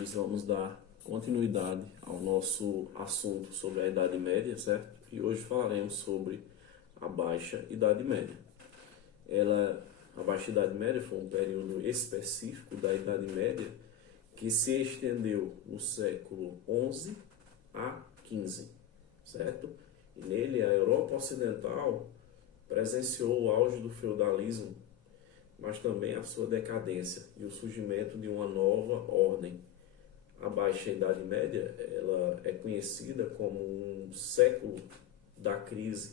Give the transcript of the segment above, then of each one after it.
queridos, vamos dar continuidade ao nosso assunto sobre a Idade Média, certo? E hoje falaremos sobre a Baixa Idade Média. A Baixa Idade Média foi um período específico da Idade Média que se estendeu no século XI a XV, certo? E nele a Europa Ocidental presenciou o auge do feudalismo, mas também a sua decadência e o surgimento de uma nova ordem. A Baixa Idade Média ela é conhecida como um século da crise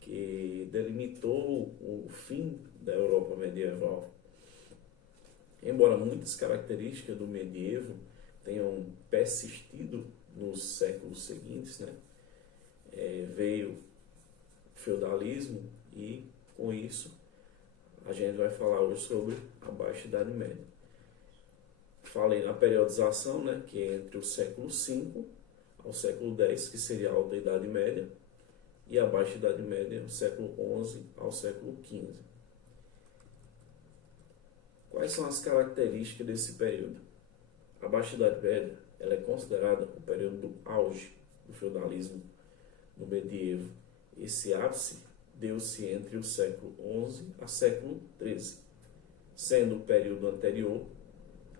que delimitou o fim da Europa medieval. Embora muitas características do medievo tenham persistido nos séculos seguintes, né? Veio o feudalismo e, com isso, a gente vai falar hoje sobre a Baixa Idade Média. Falei na periodização, né, que é entre o século V ao século X, que seria a Alta Idade Média, e a Baixa Idade Média, do século XI ao século XV. Quais são as características desse período? A Baixa Idade Média ela é considerada o período do auge do feudalismo no medievo. Esse ápice deu-se entre o século XI a século XIII, sendo o período anterior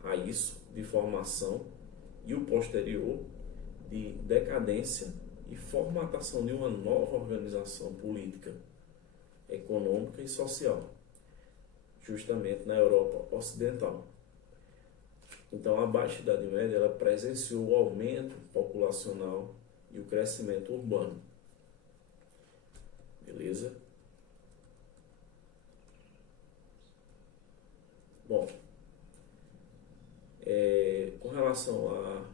a isso de formação e o posterior de decadência e formatação de uma nova organização política, econômica e social, justamente na Europa Ocidental. Então a Baixa Idade Média ela presenciou o aumento populacional e o crescimento urbano. Beleza? Bom, com relação a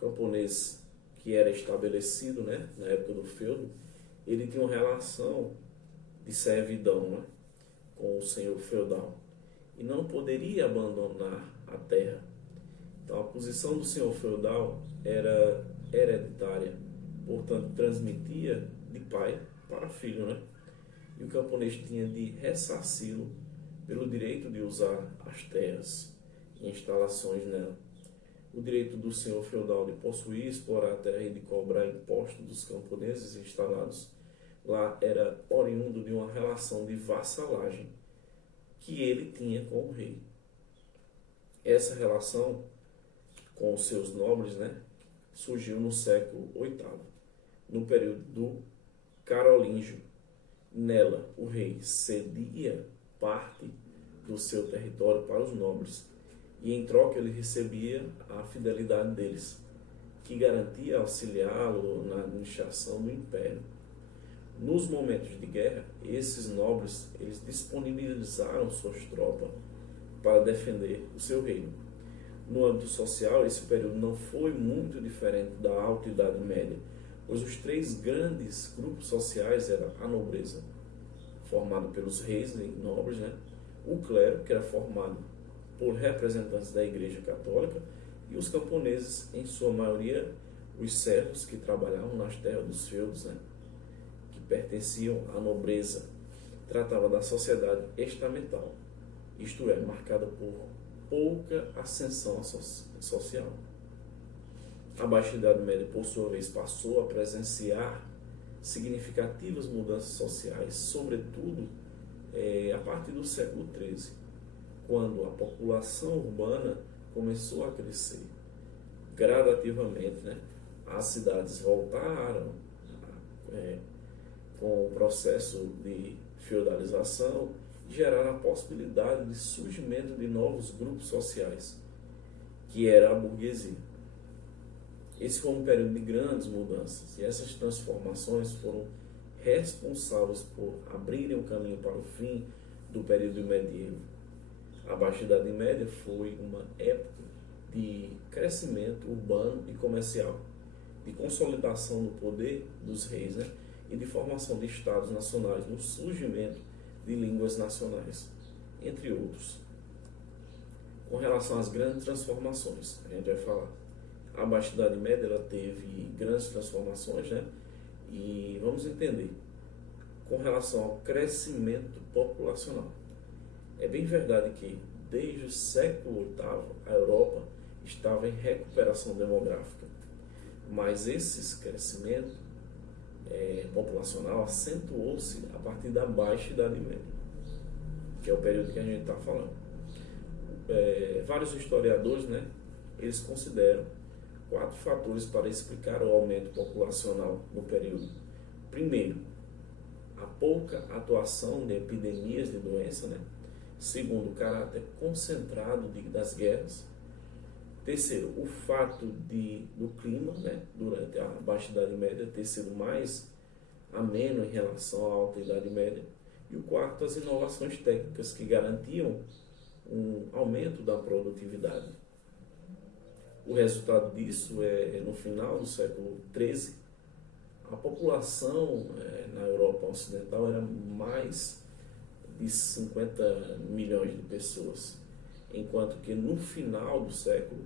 camponês que era estabelecido, né, na época do feudo, ele tinha uma relação de servidão, né, com o senhor feudal e não poderia abandonar a terra. Então a posição do senhor feudal era hereditária, portanto transmitia de pai para filho, né? E o camponês tinha de ressarci-lo pelo direito de usar as terras e instalações nela. O direito do senhor feudal de possuir, explorar a terra e de cobrar impostos dos camponeses instalados lá era oriundo de uma relação de vassalagem que ele tinha com o rei. Essa relação com os seus nobres, né, surgiu no século VIII, no período do Carolíngio. Nela, o rei cedia parte do seu território para os nobres e, em troca, ele recebia a fidelidade deles, que garantia auxiliá-lo na administração do império. Nos momentos de guerra, esses nobres eles disponibilizaram suas tropas para defender o seu reino. No âmbito social, esse período não foi muito diferente da Alta Idade Média, pois os três grandes grupos sociais eram a nobreza, formada pelos reis e nobres, né? O clero, que era formado por representantes da Igreja Católica, e os camponeses, em sua maioria, os servos que trabalhavam nas terras dos feudos, né? Que pertenciam à nobreza. Tratava da sociedade estamental, isto é, marcada por pouca ascensão social. A Baixa Idade Média, por sua vez, passou a presenciar significativas mudanças sociais, sobretudo a partir do século XIII, quando a população urbana começou a crescer gradativamente, né? As cidades voltaram com o processo de feudalização e geraram a possibilidade de surgimento de novos grupos sociais, que era a burguesia. Esse foi um período de grandes mudanças e essas transformações foram responsáveis por abrirem o caminho para o fim do período medievo. A Baixa Idade Média foi uma época de crescimento urbano e comercial, de consolidação do poder dos reis, né? E de formação de estados nacionais, no surgimento de línguas nacionais, entre outros. Com relação às grandes transformações, a gente vai falar. A Baixa Idade Média ela teve grandes transformações, né? E vamos entender com relação ao crescimento populacional. É bem verdade que desde o século VIII a Europa estava em recuperação demográfica, mas esse crescimento populacional acentuou-se a partir da Baixa Idade Média, que é o período que a gente está falando. Vários historiadores, né, eles consideram 4 fatores para explicar o aumento populacional no período. Primeiro, a pouca atuação de epidemias de doença, né? Segundo, o caráter concentrado das guerras. Terceiro, o fato do clima, né, durante a Baixa Idade Média ter sido mais ameno em relação à Alta Idade Média. E o quarto, as inovações técnicas que garantiam um aumento da produtividade. O resultado disso é, no final do século XIII, a população na Europa Ocidental era mais de 50 milhões de pessoas, enquanto que no final do século,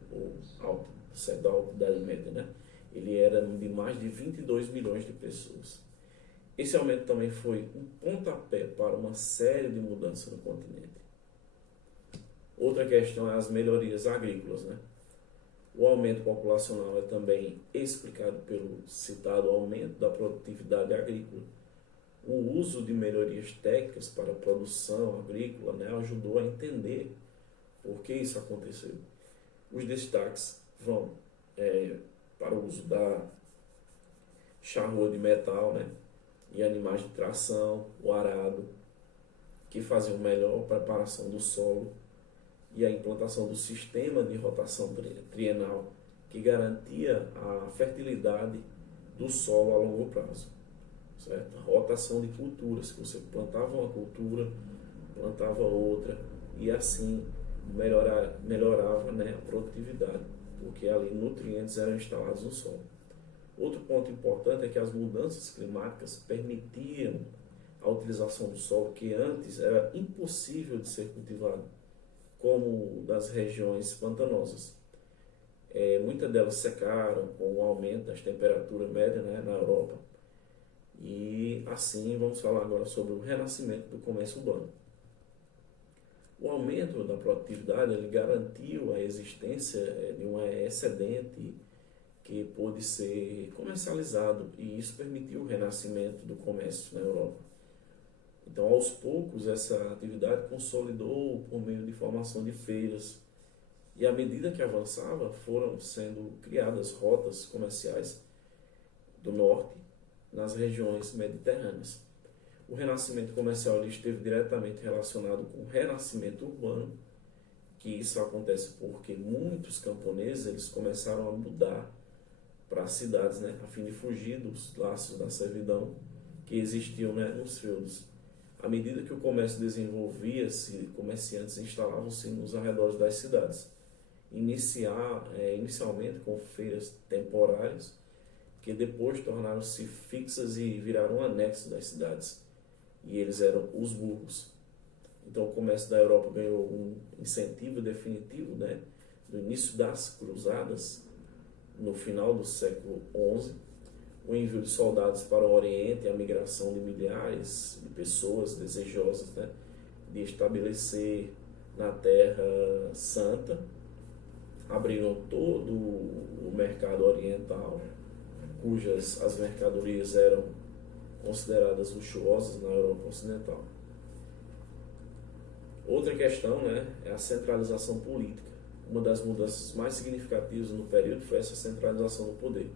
da Alta Idade Média, né, ele era de mais de 22 milhões de pessoas. Esse aumento também foi um pontapé para uma série de mudanças no continente. Outra questão é as melhorias agrícolas, né? O aumento populacional é também explicado pelo citado aumento da produtividade agrícola. O uso de melhorias técnicas para a produção agrícola, né, ajudou a entender por que isso aconteceu. Os destaques vão para o uso da charrua de metal, né, e animais de tração, o arado, que faziam melhor preparação do solo, e a implantação do sistema de rotação trienal, que garantia a fertilidade do solo a longo prazo. Certo? A rotação de culturas, que você plantava uma cultura, plantava outra, e assim melhorava, né, a produtividade, porque ali nutrientes eram instalados no solo. Outro ponto importante é que as mudanças climáticas permitiam a utilização do solo que antes era impossível de ser cultivado, como das regiões pantanosas. Muitas delas secaram com o aumento das temperaturas médias, né, na Europa. E assim vamos falar agora sobre o renascimento do comércio urbano. O aumento da produtividade ele garantiu a existência de um excedente que pôde ser comercializado, e isso permitiu o renascimento do comércio na Europa. Então, aos poucos, essa atividade consolidou por meio de formação de feiras, e à medida que avançava, foram sendo criadas rotas comerciais do norte nas regiões mediterrâneas. O renascimento comercial ele esteve diretamente relacionado com o renascimento urbano, que isso acontece porque muitos camponeses eles começaram a mudar para as cidades, né, a fim de fugir dos laços da servidão que existiam, né, nos feudos. À medida que o comércio desenvolvia-se, comerciantes instalavam-se nos arredores das cidades. Inicialmente com feiras temporárias, que depois tornaram-se fixas e viraram um anexo das cidades. E eles eram os burgos. Então o comércio da Europa ganhou um incentivo definitivo, né, no início das cruzadas, no final do século XI, o envio de soldados para o Oriente e a migração de milhares de pessoas desejosas, né, de estabelecer na Terra Santa, abriram todo o mercado oriental, cujas as mercadorias eram consideradas luxuosas na Europa Ocidental. Outra questão, né, é a centralização política. Uma das mudanças mais significativas no período foi essa centralização do poder.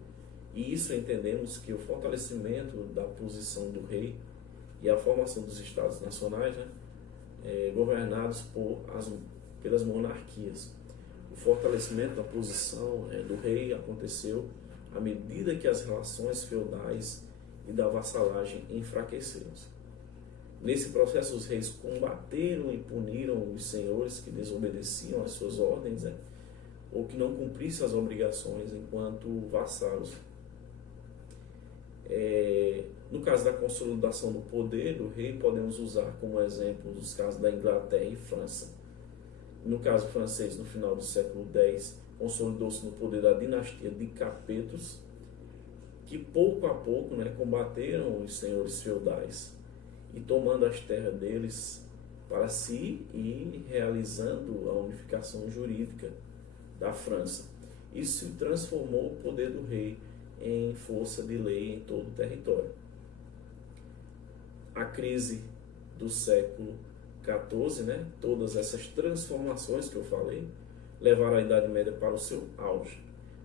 E isso entendemos que o fortalecimento da posição do rei e a formação dos estados nacionais, né, governados pelas monarquias. O fortalecimento da posição do rei aconteceu à medida que as relações feudais e da vassalagem enfraqueceram-se. Nesse processo, os reis combateram e puniram os senhores que desobedeciam às suas ordens, né, ou que não cumprissem as obrigações enquanto vassalos. No caso da consolidação do poder do rei, podemos usar como exemplo os casos da Inglaterra e França. No caso francês, no final do século X, consolidou-se no poder da dinastia de Capetos, que pouco a pouco, né, combateram os senhores feudais e tomando as terras deles para si e realizando a unificação jurídica da França. Isso transformou o poder do rei em força de lei em todo o território. A crise do século XIV, né, todas essas transformações que eu falei, levaram a Idade Média para o seu auge,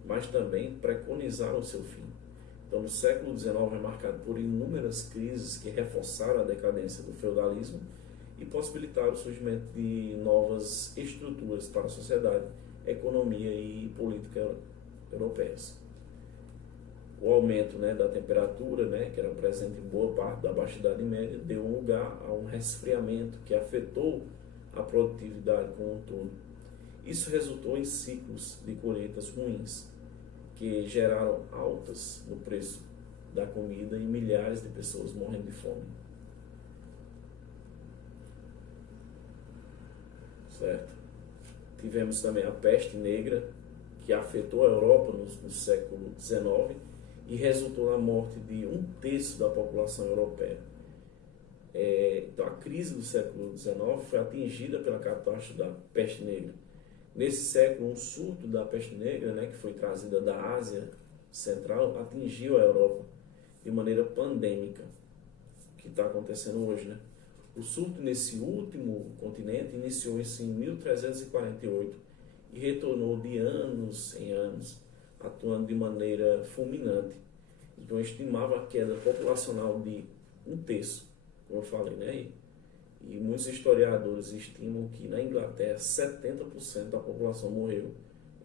mas também preconizaram o seu fim. Então, o século XIX é marcado por inúmeras crises que reforçaram a decadência do feudalismo e possibilitaram o surgimento de novas estruturas para a sociedade, economia e política europeias. O aumento, né, da temperatura, né, que era presente em boa parte da Baixa Idade Média, deu lugar a um resfriamento que afetou a produtividade como um todo. Isso resultou em ciclos de colheitas ruins, que geraram altas no preço da comida e milhares de pessoas morrendo de fome. Certo? Tivemos também a peste negra, que afetou a Europa no século XIX e resultou na morte de 1/3 da população europeia. Então, a crise do século XIX foi atingida pela catástrofe da peste negra. Nesse século, um surto da peste negra, né, que foi trazida da Ásia Central, atingiu a Europa de maneira pandêmica, que está acontecendo hoje, né? O surto nesse último continente iniciou-se em 1348 e retornou de anos em anos, atuando de maneira fulminante. Então, eu estimava a queda populacional de 1/3, como eu falei, né? E muitos historiadores estimam que na Inglaterra 70% da população morreu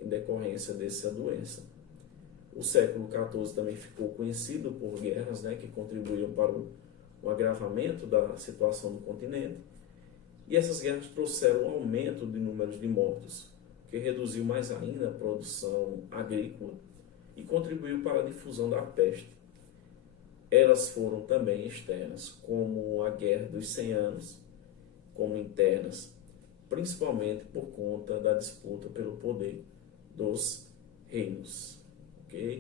em decorrência dessa doença. O século XIV também ficou conhecido por guerras, né, que contribuíram para o agravamento da situação no continente. E essas guerras trouxeram um aumento de números de mortos, que reduziu mais ainda a produção agrícola e contribuiu para a difusão da peste. Elas foram também externas, como a Guerra dos 100 Anos, como internas, principalmente por conta da disputa pelo poder dos reinos. Ok?